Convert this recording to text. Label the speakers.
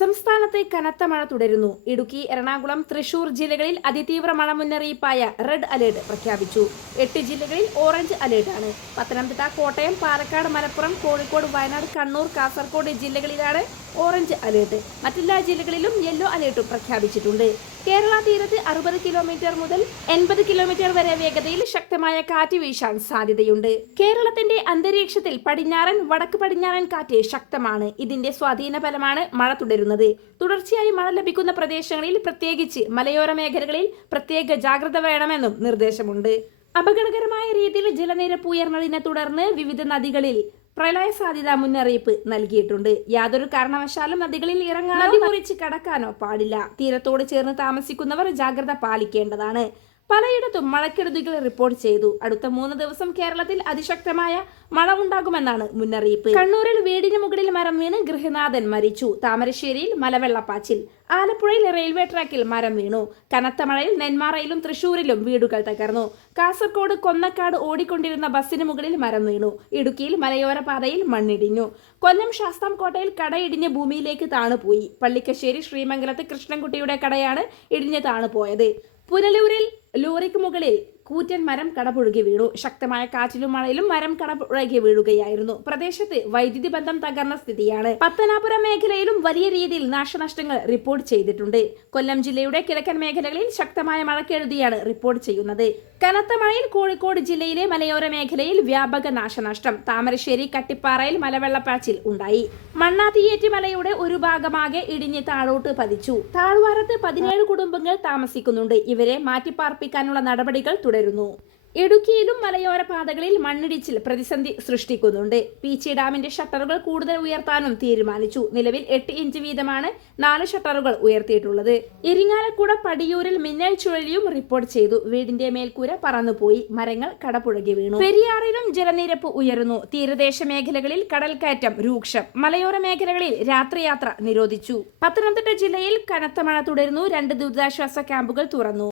Speaker 1: സംസ്ഥാനത്ത് കനത്ത മഴ തുടരുന്നു ഇടുക്കി എറണാകുളം തൃശൂർ ജില്ലകളിൽ അതിതീവ്ര മഴ മുന്നറിയിപ്പായ റെഡ് അലേർട്ട് പ്രഖ്യാപിച്ചു എട്ട് ജില്ലകളിൽ ഓറഞ്ച് അലേർട്ടാണ് പത്തനംതിട്ട കോട്ടയം പാലക്കാട് മലപ്പുറം കോഴിക്കോട് വയനാട് കണ്ണൂർ കാസർഗോഡ് ജില്ലകളിലാണ് ഓറഞ്ച് അലേർട്ട് മറ്റെല്ലാ ജില്ലകളിലും യെല്ലോ അലേർട്ടും പ്രഖ്യാപിച്ചിട്ടുണ്ട് കേരള തീരത്ത് അറുപത് കിലോമീറ്റർ മുതൽ എൺപത് കിലോമീറ്റർ വരെ വേഗതയിൽ ശക്തമായ കാറ്റ് വീശാൻ സാധ്യതയുണ്ട് കേരളത്തിന്റെ അന്തരീക്ഷത്തിൽ പടിഞ്ഞാറൻ വടക്ക് പടിഞ്ഞാറൻ കാറ്റ് ശക്തമാണ് ഇതിന്റെ സ്വാധീന ഫലമാണ് മഴ തുടരുന്നത് തുടർച്ചയായി മഴ ലഭിക്കുന്ന പ്രദേശങ്ങളിൽ പ്രത്യേകിച്ച് മലയോര മേഖലകളിൽ പ്രത്യേക ജാഗ്രത വേണമെന്നും നിർദ്ദേശമുണ്ട് അപകടകരമായ രീതിയിൽ ജലനിരപ്പ് ഉയർന്നതിനെ തുടർന്ന് വിവിധ നദികളിൽ പ്രളയ സാധ്യതാ മുന്നറിയിപ്പ് നൽകിയിട്ടുണ്ട് യാതൊരു കാരണവശാലും നദികളിൽ ഇറങ്ങാനോ
Speaker 2: മുറിച്ച് കടക്കാനോ പാടില്ല തീരത്തോട് ചേർന്ന് താമസിക്കുന്നവർ ജാഗ്രത പാലിക്കേണ്ടതാണ് പലയിടത്തും മഴക്കെടുതികൾ റിപ്പോർട്ട് ചെയ്തു അടുത്ത മൂന്ന് ദിവസം കേരളത്തിൽ അതിശക്തമായ മഴ ഉണ്ടാകുമെന്നാണ് മുന്നറിയിപ്പ്
Speaker 3: കണ്ണൂരിൽ വീടിന് മുകളിൽ മരം വീണ് ഗൃഹനാഥൻ മരിച്ചു താമരശ്ശേരിയിൽ മലവെള്ളപ്പാച്ചിൽ ആലപ്പുഴയിൽ റെയിൽവേ ട്രാക്കിൽ മരം വീണു കനത്ത മഴയിൽ നെന്മാറയിലും തൃശൂരിലും വീടുകൾ തകർന്നു കാസർഗോഡ് കൊന്നക്കാട് ഓടിക്കൊണ്ടിരുന്ന ബസ്സിന് മുകളിൽ മരം വീണു ഇടുക്കിയിൽ മലയോര പാതയിൽ മണ്ണിടിഞ്ഞു കൊല്ലം ശാസ്താം കട ഇടിഞ്ഞ ഭൂമിയിലേക്ക് താണുപോയി പള്ളിക്കശ്ശേരി ശ്രീമംഗലത്ത് കൃഷ്ണൻകുട്ടിയുടെ കടയാണ് ഇടിഞ്ഞ് താണുപോയത് പുനലൂരിൽ ലോറിക്ക് മുകളിൽ കൂറ്റൻ മരം കടപുഴുകി വീണു ശക്തമായ കാറ്റിലും മഴയിലും മരം കടപുഴകി വീഴുകയായിരുന്നു പ്രദേശത്ത് വൈദ്യുതി ബന്ധം തകർന്ന സ്ഥിതിയാണ് പത്തനാപുരം മേഖലയിലും വലിയ രീതിയിൽ നാശനഷ്ടങ്ങൾ റിപ്പോർട്ട് ചെയ്തിട്ടുണ്ട് കൊല്ലം ജില്ലയുടെ കിഴക്കൻ മേഖലകളിൽ ശക്തമായ മഴക്കെഴുതിയാണ് റിപ്പോർട്ട് ചെയ്യുന്നത് കനത്ത മഴയിൽ കോഴിക്കോട് ജില്ലയിലെ മലയോര മേഖലയിൽ വ്യാപക നാശനഷ്ടം താമരശ്ശേരി കട്ടിപ്പാറയിൽ മലവെള്ളപ്പാച്ചിൽ ഉണ്ടായി മണ്ണാത്തിയേറ്റി മലയുടെ ഒരു ഭാഗമാകെ ഇടിഞ്ഞ് താഴോട്ട് പതിച്ചു താഴ്വാരത്ത് പതിനേഴ് കുടുംബങ്ങൾ താമസിക്കുന്നുണ്ട് ഇവരെ മാറ്റിപ്പാർപ്പിക്കാനുള്ള നടപടികൾ തുടരും തുടരുന്നു ഇടുക്കിയിലും മലയോര പാതകളിൽ മണ്ണിടിച്ചിൽ പ്രതിസന്ധി സൃഷ്ടിക്കുന്നുണ്ട് പീച്ചി ഡാമിന്റെ ഷട്ടറുകൾ കൂടുതൽ ഉയർത്താനും തീരുമാനിച്ചു നിലവിൽ എട്ട് ഇഞ്ച് വീതമാണ് നാല് ഷട്ടറുകൾ ഉയർത്തിയിട്ടുള്ളത് ഇരിങ്ങാലക്കൂട പടിയൂരിൽ മിന്നൽ ചുഴലിയും റിപ്പോർട്ട് ചെയ്തു വീടിന്റെ മേൽക്കൂര പറന്നുപോയി മരങ്ങൾ കടപുഴകി വീണു
Speaker 4: പെരിയാറിലും ജലനിരപ്പ് ഉയരുന്നു തീരദേശ മേഖലകളിൽ കടൽക്കയറ്റം രൂക്ഷം മലയോര മേഖലകളിൽ രാത്രിയാത്ര നിരോധിച്ചു പത്തനംതിട്ട ജില്ലയിൽ കനത്ത മഴ തുടരുന്നു രണ്ട് ദുരിതാശ്വാസ ക്യാമ്പുകൾ തുറന്നു